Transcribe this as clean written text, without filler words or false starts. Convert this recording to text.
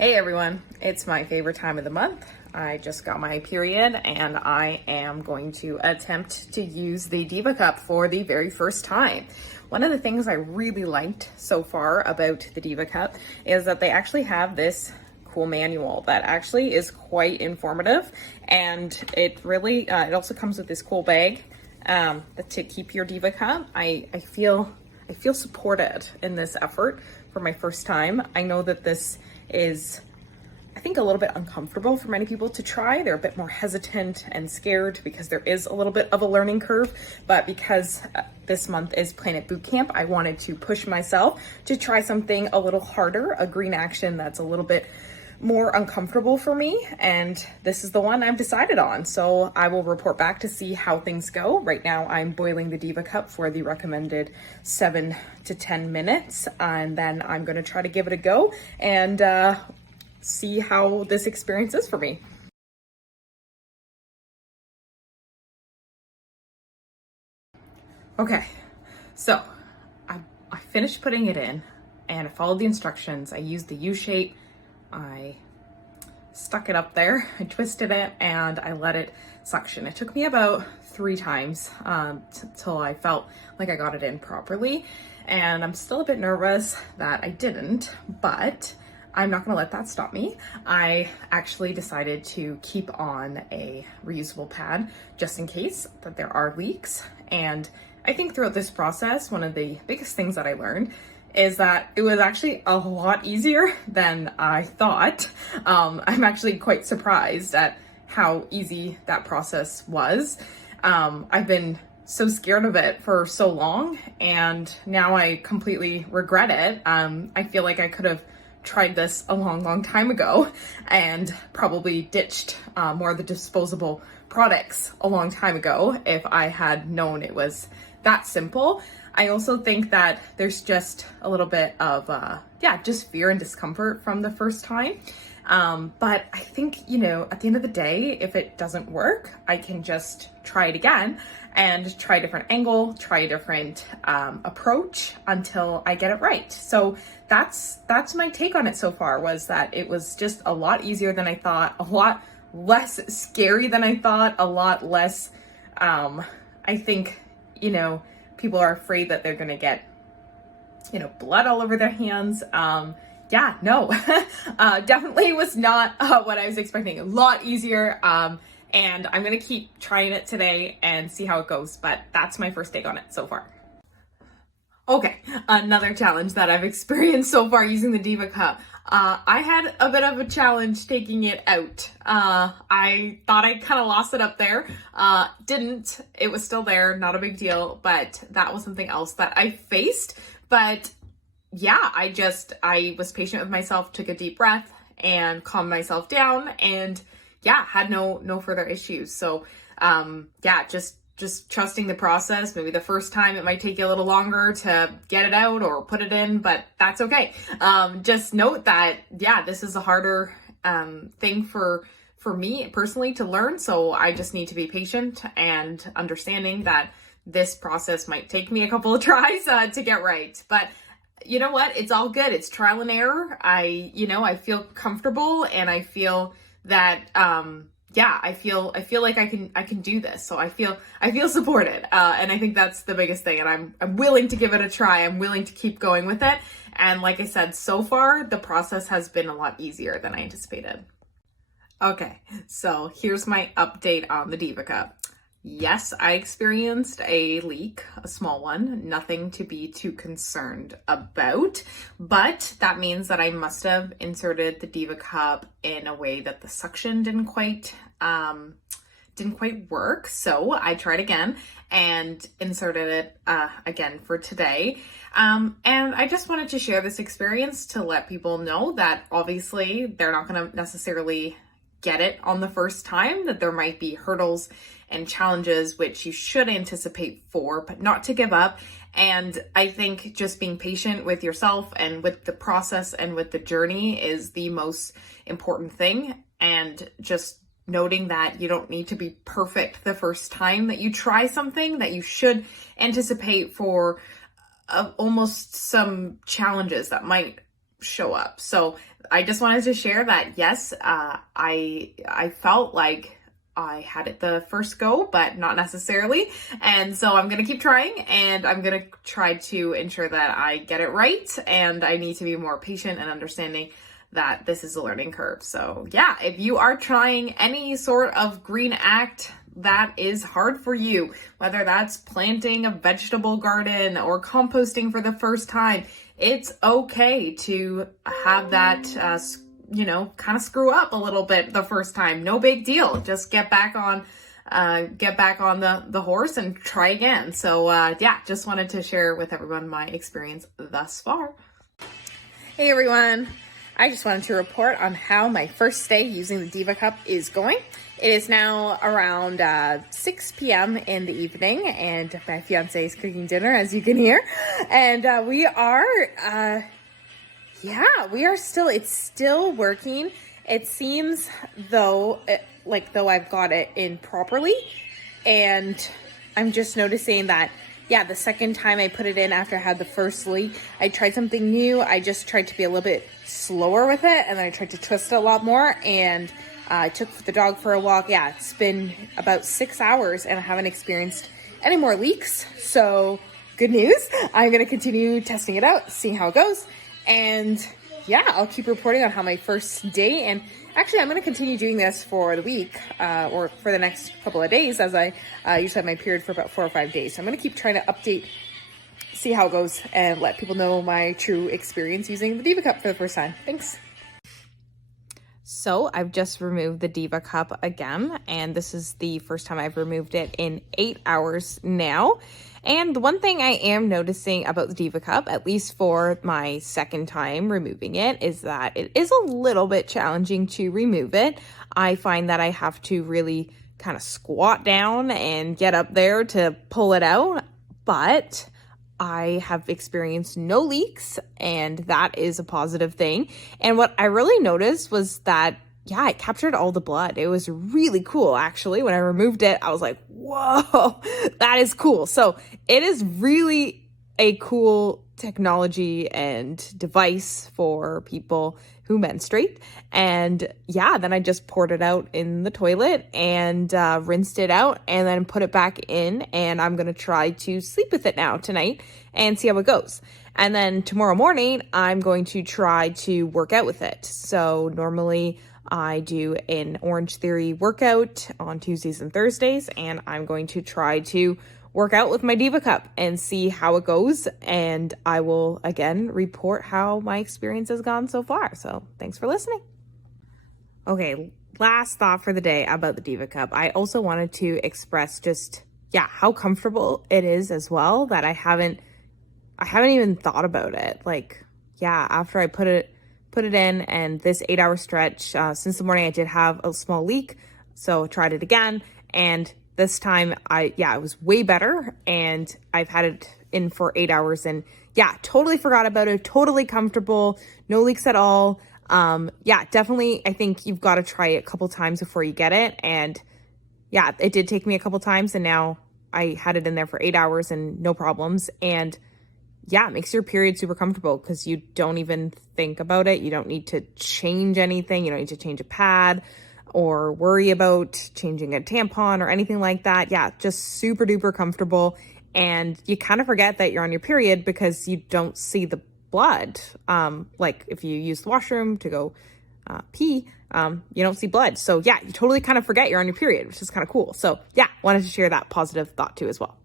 Hey everyone, it's my favorite time of the month. I just got my period and I am going to attempt to use the Diva Cup for the very first time. One of the things I really liked so far about the Diva Cup is that they actually have this cool manual that actually is quite informative, and it really it also comes with this cool bag to keep your Diva Cup. I feel supported in this effort for my first time. I know that this is, I think, a little bit uncomfortable for many people to try. They're a bit more hesitant and scared because there is a little bit of a learning curve. But because this month is Planet Boot Camp, I wanted to push myself to try something a little harder, a green action that's a little bit more uncomfortable for me, and this is the one I've decided on. So I will report back to see how things go. Right now I'm boiling the Diva Cup for the recommended 7 to 10 minutes, and then I'm going to try to give it a go and see how this experience is for me. Okay, so I finished putting it in and I followed the instructions. I used the U shape. I stuck it up there, I twisted it, and I let it suction. It took me about 3 times till I felt like I got it in properly, and I'm still a bit nervous that I didn't, but I'm not gonna let that stop me. I actually decided to keep on a reusable pad just in case that there are leaks. And I think throughout this process, one of the biggest things that I learned is that it was actually a lot easier than I thought. I'm actually quite surprised at how easy that process was. I've been so scared of it for so long, and now I completely regret it. I feel like I could have tried this a long time ago and probably ditched more of the disposable products a long time ago if I had known it was that simple. I also think that there's just a little bit of, just fear and discomfort from the first time. But I think, at the end of the day, if it doesn't work, I can just try it again and try a different angle, try a different approach until I get it right. So that's my take on it so far, was that it was just a lot easier than I thought, a lot less scary than I thought, a lot less, I think, people are afraid that they're going to get, blood all over their hands. Definitely was not what I was expecting. A lot easier. And I'm going to keep trying it today and see how it goes. But that's my first take on it so far. Okay, another challenge that I've experienced so far using the Diva Cup. I had a bit of a challenge taking it out. I thought I kind of lost it up there. Didn't. It was still there, not a big deal, but that was something else that I faced. But yeah, I was patient with myself, took a deep breath and calmed myself down, and had no further issues. So just trusting the process. Maybe the first time it might take you a little longer to get it out or put it in, but that's okay. Just note that, this is a harder thing for me personally to learn. So I just need to be patient and understanding that this process might take me a couple of tries to get right. But you know what? It's all good. It's trial and error. I feel comfortable, and I feel that, I feel like I can do this. So I feel supported. And I think that's the biggest thing. And I'm willing to give it a try. I'm willing to keep going with it. And like I said, so far, the process has been a lot easier than I anticipated. Okay, so here's my update on the Diva Cup. Yes, I experienced a leak, a small one, nothing to be too concerned about, but that means that I must have inserted the Diva Cup in a way that the suction didn't quite work. So I tried again and inserted it again for today. And I just wanted to share this experience to let people know that obviously they're not going to necessarily get it on the first time, that there might be hurdles and challenges which you should anticipate for, but not to give up. And I think just being patient with yourself and with the process and with the journey is the most important thing. And just noting that you don't need to be perfect the first time that you try something, that you should anticipate for almost some challenges that might show up. So I just wanted to share that, yes, I felt like I had it the first go, but not necessarily. And so I'm going to keep trying, and I'm going to try to ensure that I get it right. And I need to be more patient and understanding that this is a learning curve. So yeah, if you are trying any sort of green act that is hard for you, whether that's planting a vegetable garden or composting for the first time, it's okay to have that, kind of screw up a little bit the first time. No big deal. Just get back on the horse and try again. So just wanted to share with everyone my experience thus far. Hey everyone. I just wanted to report on how my first day using the Diva Cup is going. It is now around 6 p.m. in the evening, and my fiance is cooking dinner, as you can hear. And it's still working. It seems though I've got it in properly, and I'm just noticing that, the second time I put it in after I had the first leak, I tried something new. I just tried to be a little bit slower with it, and then I tried to twist it a lot more, and I took the dog for a walk. Yeah, it's been about 6 hours, and I haven't experienced any more leaks, so good news. I'm going to continue testing it out, seeing how it goes, and I'll keep reporting on how my first day, and actually I'm going to continue doing this for the week, or for the next couple of days, as I usually have my period for about 4 or 5 days. So I'm going to keep trying to update, see how it goes, and let people know my true experience using the Diva Cup for the first time. Thanks. So I've just removed the Diva Cup again, and this is the first time I've removed it in 8 hours now. And the one thing I am noticing about the Diva Cup, at least for my second time removing it, is that it is a little bit challenging to remove it. I find that I have to really kind of squat down and get up there to pull it out, but I have experienced no leaks, and that is a positive thing. And what I really noticed was that, it captured all the blood. It was really cool, actually. When I removed it, I was like, whoa, that is cool. So it is really a cool technology and device for people who menstruate. And then I just poured it out in the toilet and rinsed it out and then put it back in. And I'm going to try to sleep with it now tonight and see how it goes. And then tomorrow morning, I'm going to try to work out with it. So normally I do an Orange Theory workout on Tuesdays and Thursdays, and I'm going to try to work out with my Diva Cup and see how it goes. And I will again report how my experience has gone so far. So thanks for listening. Okay, last thought for the day about the Diva Cup. I also wanted to express just, how comfortable it is as well, that I haven't even thought about it. After I put it in, and this 8 hour stretch, since the morning I did have a small leak, so tried it again, and this time it was way better, and I've had it in for 8 hours, and totally forgot about it, totally comfortable, no leaks at all. Definitely, I think you've got to try it a couple times before you get it, and it did take me a couple times, and now I had it in there for 8 hours and no problems, and it makes your period super comfortable because you don't even think about it. You don't need to change anything. You don't need to change a pad or worry about changing a tampon or anything like that. Just super duper comfortable. And you kind of forget that you're on your period because you don't see the blood. Like if you use the washroom to go pee, you don't see blood. So you totally kind of forget you're on your period, which is kind of cool. So wanted to share that positive thought too as well.